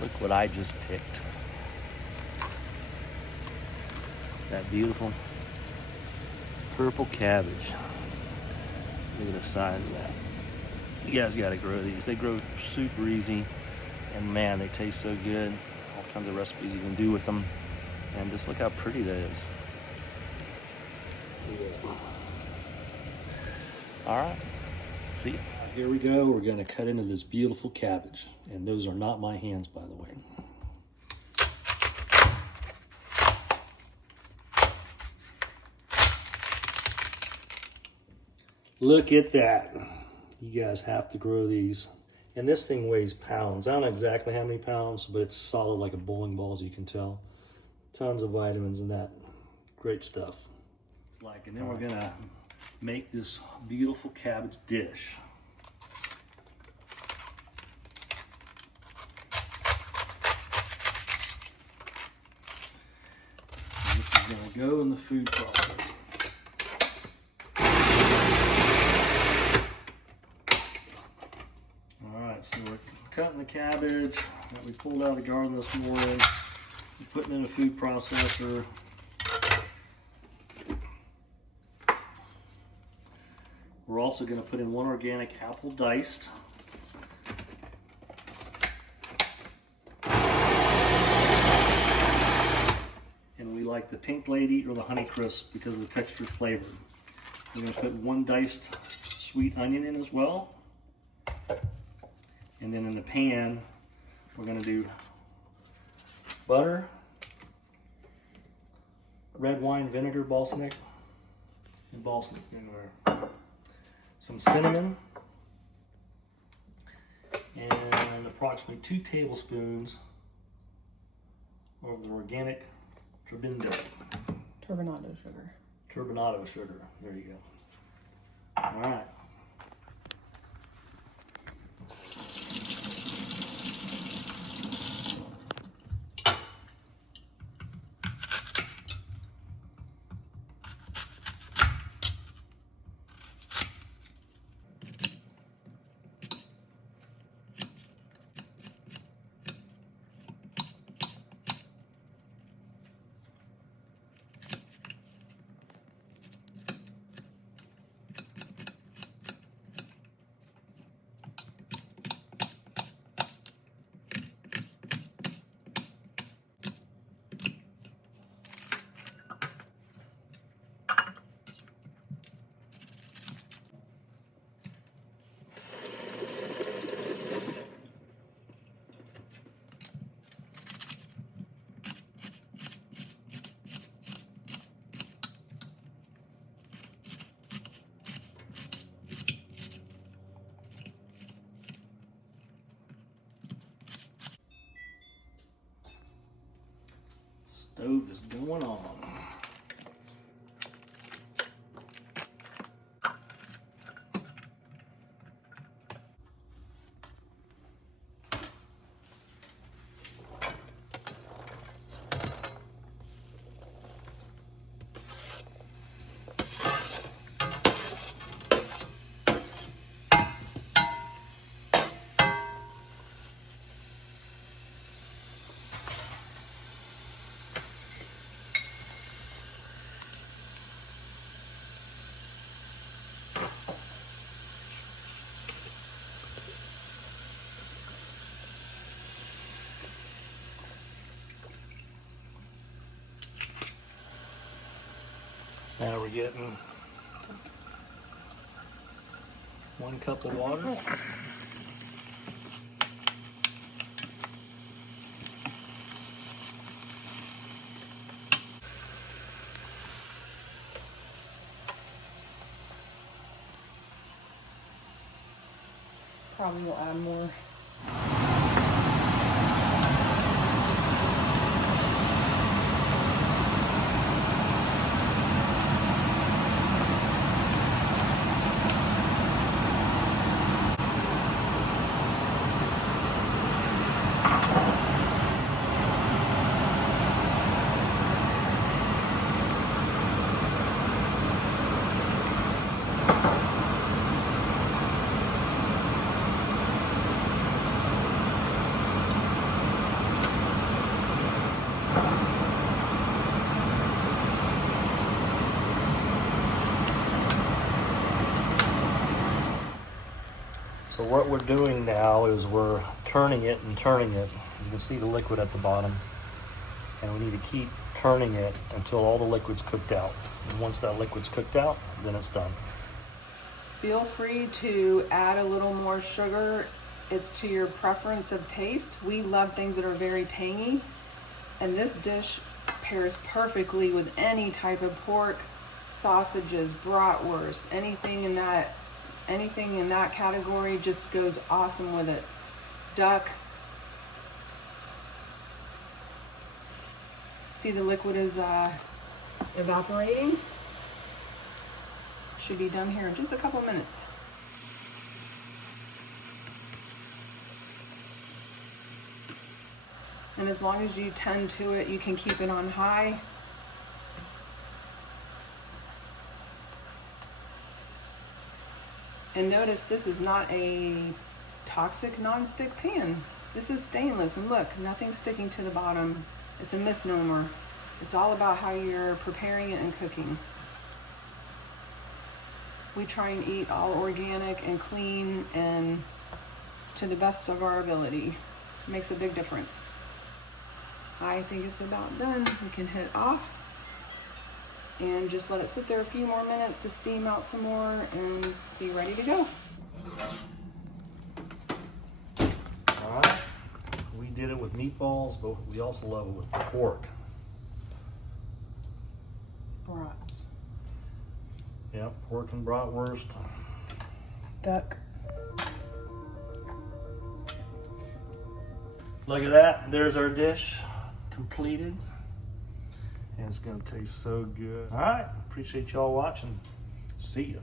Look what I just picked. That beautiful purple cabbage. Look at the size of that. You guys gotta grow these. They grow super easy, and man, they taste so good. All kinds of recipes you can do with them. And just look how pretty that is. Yeah. All right, see ya. Here we go. We're gonna cut into this beautiful cabbage. And those are not my hands, by the way. Look at that. You guys have to grow these. And this thing weighs pounds. I don't know exactly how many pounds, but it's solid like a bowling ball, as you can tell. Tons of vitamins in that. Great stuff. It's like, and then we're gonna make this beautiful cabbage dish. And this is gonna go in the food processor. So we're cutting the cabbage that we pulled out of the garden this morning, putting in a food processor. We're also going to put in 1 organic apple diced. And we like the Pink Lady or the Honey Crisp because of the texture flavor. We're going to put 1 diced sweet onion in as well. And then in the pan, we're gonna do butter, red wine vinegar, balsamic, and balsamic vinegar, some cinnamon, and approximately 2 tablespoons of the organic turbinado sugar. Turbinado sugar, there you go. All right. Stove is going on. Now we're getting 1 cup of water. Probably will add more. So what we're doing now is we're turning it and turning it. You can see the liquid at the bottom. And we need to keep turning it until all the liquid's cooked out. And once that liquid's cooked out, then it's done. Feel free to add a little more sugar. It's to your preference of taste. We love things that are very tangy. And this dish pairs perfectly with any type of pork, sausages, bratwurst, anything in that category just goes awesome with it. Duck. See, the liquid is evaporating. Should be done here in just a couple minutes. And as long as you tend to it, you can keep it on high. And notice this is not a toxic non-stick pan. This is stainless, and look, nothing's sticking to the bottom. It's a misnomer. It's all about how you're preparing it and cooking. We try and eat all organic and clean and to the best of our ability. It makes a big difference. I think it's about done. We can hit off and just let it sit there a few more minutes to steam out some more and be ready to go. All right, we did it with meatballs, but we also love it with pork. Brats. Yep, pork and bratwurst. Duck. Look at that, there's our dish completed. And it's gonna taste so good. All right, appreciate y'all watching. See ya.